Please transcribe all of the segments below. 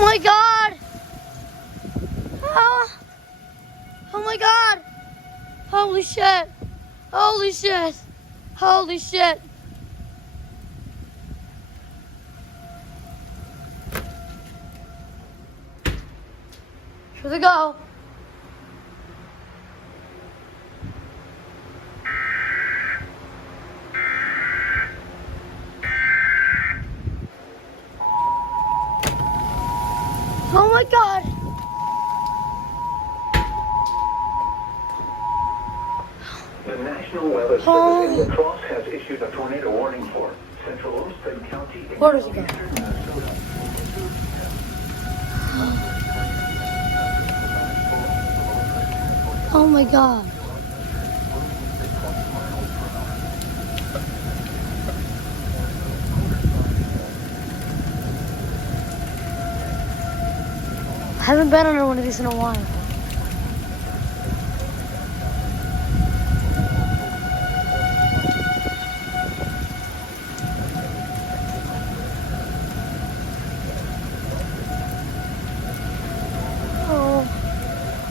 Oh my god! Oh, oh my god! Holy shit! Holy shit! Holy shit! Here they go. Oh my god! The National Weather Service in La Crosse has issued a tornado warning for Central Olmsted County. Where does it go? Oh my god. I haven't been under one of these in a while.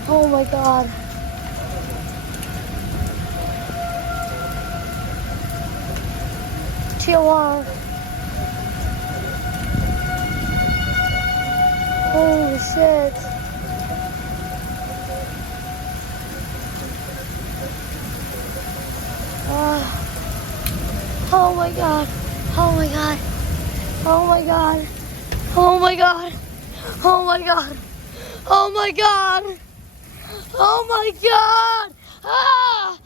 Oh my god. TOR. Holy shit. Oh my god. Oh my god. Oh my god. Oh my god. Oh my god. Oh my god. Oh my god. Ah!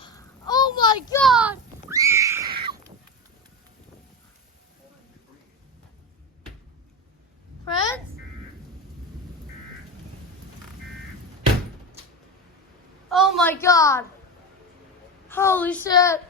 Oh my god. Friends? Oh my god. Holy shit.